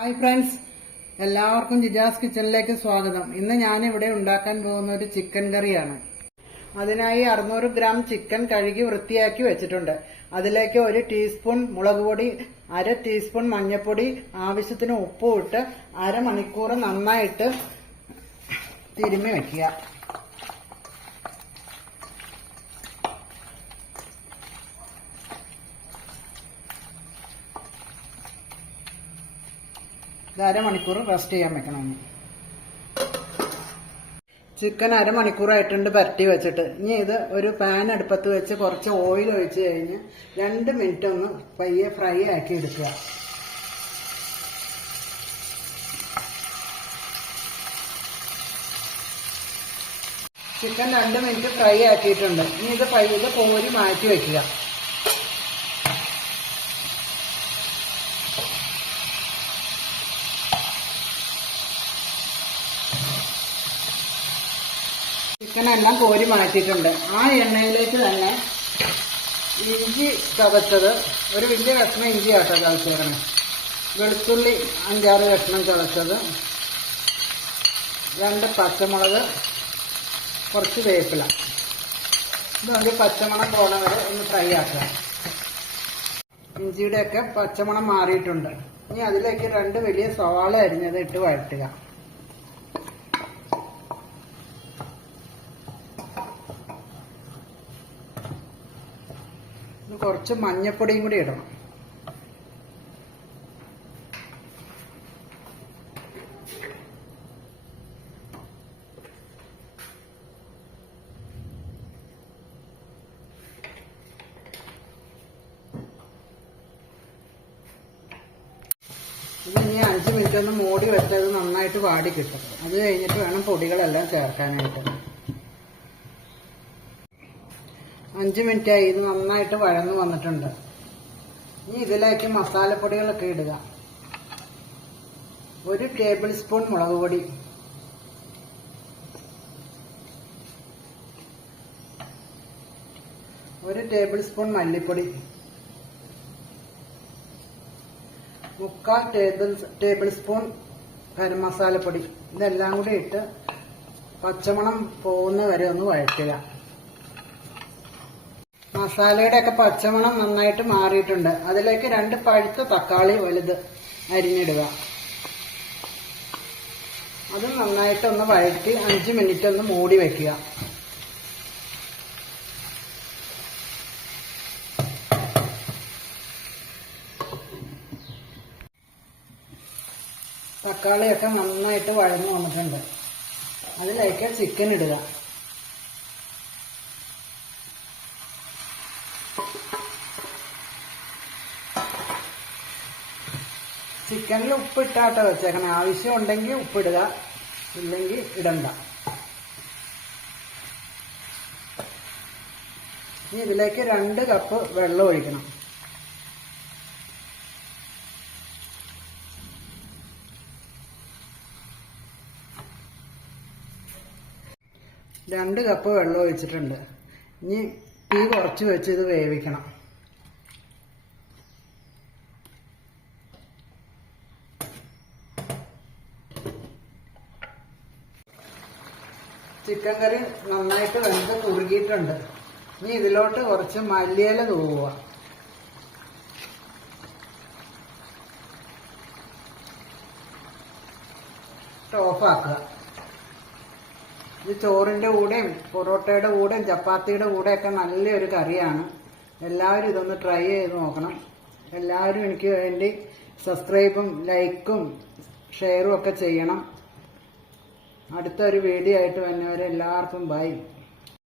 Hi friends. എല്ലാവർക്കും ജിജാസ് കിച്ചണിലേക്ക് സ്വാഗതം. ഇന്ന് ഞാൻ ഇവിടെ ഉണ്ടാക്കാൻ പോകുന്ന ഒരു ചിക്കൻ കറിയാണ്. അതിനായി അറുന്നൂറ് ഗ്രാം ചിക്കൻ കഴുകി വൃത്തിയാക്കി വെച്ചിട്ടുണ്ട്. അതിലേക്ക് ഒരു ടീസ്പൂൺ മുളക് പൊടി അര ടീസ്പൂൺ മഞ്ഞൾപ്പൊടി ആവശ്യത്തിന് ഉപ്പും ഇട്ട് അരമണിക്കൂർ നന്നായിട്ട് തിരുമ്മി വെക്കുക. ഇത് അരമണിക്കൂർ റെസ്റ്റ് ചെയ്യാൻ വെക്കണം. ചിക്കൻ അരമണിക്കൂറായിട്ടുണ്ട് പരട്ടി വെച്ചിട്ട്. ഇനി ഇത് ഒരു പാൻ അടുപ്പത്ത് വെച്ച് കുറച്ച് ഓയിൽ ഒഴിച്ച് കഴിഞ്ഞ് രണ്ട് മിനിറ്റ് ഒന്ന് പയ്യെ ഫ്രൈ ആക്കി എടുക്കുക. ചിക്കൻ രണ്ട് മിനിറ്റ് ഫ്രൈ ആക്കിയിട്ടുണ്ട്. ഇനി ഇത് പയ്യെ കോരി മാറ്റി വെക്കുക. ചിക്കൻ എല്ലാം കോരി മാറ്റിയിട്ടുണ്ട്. ആ എണ്ണയിലേക്ക് തന്നെ ഇഞ്ചി ചതച്ചത് ഒരു വലിയ കഷ്ണം ഇഞ്ചി ആട്ടോ ചതച്ചേക്കണം. വെളുത്തുള്ളി അഞ്ചാറ് കഷ്ണം ചതച്ചത്. രണ്ട് പച്ചമുളക് കുറച്ച് വേപ്പില. ഇത് പച്ചമണം പോണ ഒന്ന് ഫ്രൈ ആക്കാം. ഇഞ്ചിയുടെയൊക്കെ പച്ചമണം മാറിയിട്ടുണ്ട്. ഇനി അതിലേക്ക് രണ്ട് വലിയ സവാള അരിഞ്ഞത് ഇട്ട് വഴറ്റുക. കുറച്ച് മഞ്ഞപ്പൊടിയും കൂടി ഇടണം. ഇനി അഞ്ച് മിനിറ്റ് ഒന്ന് മൂടി വെച്ചത് നന്നായിട്ട് വാടി കിട്ടും. അത് കഴിഞ്ഞിട്ട് വേണം പൊടികളെല്ലാം ചേർക്കാനായിട്ട്. അഞ്ച് മിനിറ്റായി ഇത് നന്നായിട്ട് വഴന്നു വന്നിട്ടുണ്ട്. ഇനി ഇതിലേക്ക് മസാലപ്പൊടികളൊക്കെ ഇടുക. ഒരു ടേബിൾ സ്പൂൺ മുളക് പൊടി. ഒരു ടേബിൾ സ്പൂൺ മല്ലിപ്പൊടി. മുക്കാൽ ടേബിൾ ടേബിൾ സ്പൂൺ ഗരം മസാലപ്പൊടി ഇതെല്ലാം കൂടി ഇട്ട് പച്ചമണം പോകുന്ന വരെ ഒന്ന് വഴറ്റുക. മസാലയുടെ ഒക്കെ പച്ചമണം നന്നായിട്ട് മാറിയിട്ടുണ്ട്. അതിലേക്ക് രണ്ട് പഴുത്ത തക്കാളി വലുത് അരിഞ്ഞിടുക. അത് നന്നായിട്ട് ഒന്ന് വഴറ്റി അഞ്ച് മിനിറ്റ് ഒന്ന് മൂടി വയ്ക്കുക തക്കാളിയൊക്കെ നന്നായിട്ട് വഴന്നു വന്നിട്ടുണ്ട്. അതിലേക്ക് ചിക്കൻ ഇടുക. ചിക്കനിൽ ഉപ്പിട്ടാട്ടോ വെച്ചേക്കണേ. ആവശ്യം ഉണ്ടെങ്കിൽ ഉപ്പിടുക ഇല്ലെങ്കിൽ ഇടണ്ട. ഇനി ഇതിലേക്ക് രണ്ട് കപ്പ് വെള്ളം ഒഴിക്കണം. രണ്ട് കപ്പ് വെള്ളം ഒഴിച്ചിട്ടുണ്ട്. ഇനി തീ കുറച്ച് വെച്ച് ഇത് വേവിക്കണം. ചിക്കൻ കറി നന്നായിട്ട് വെന്ത് കുറുകിയിട്ടുണ്ട്. ഇനി ഇതിലോട്ട് കുറച്ച് മല്ലിയില തൂവുക. ഓഫാക്കുക. ഇത് ചോറിന്റെ കൂടെയും പൊറോട്ടയുടെ കൂടെയും ചപ്പാത്തിയുടെ കൂടെയൊക്കെ നല്ലൊരു കറിയാണ്. എല്ലാവരും ഇതൊന്ന് ട്രൈ ചെയ്ത് നോക്കണം. എല്ലാവരും എനിക്ക് വേണ്ടി സബ്സ്ക്രൈബും ലൈക്കും ഷെയറും ഒക്കെ ചെയ്യണം. അടുത്തൊരു വീഡിയോ ആയിട്ട് വന്നവരെ എല്ലാവർക്കും ബൈ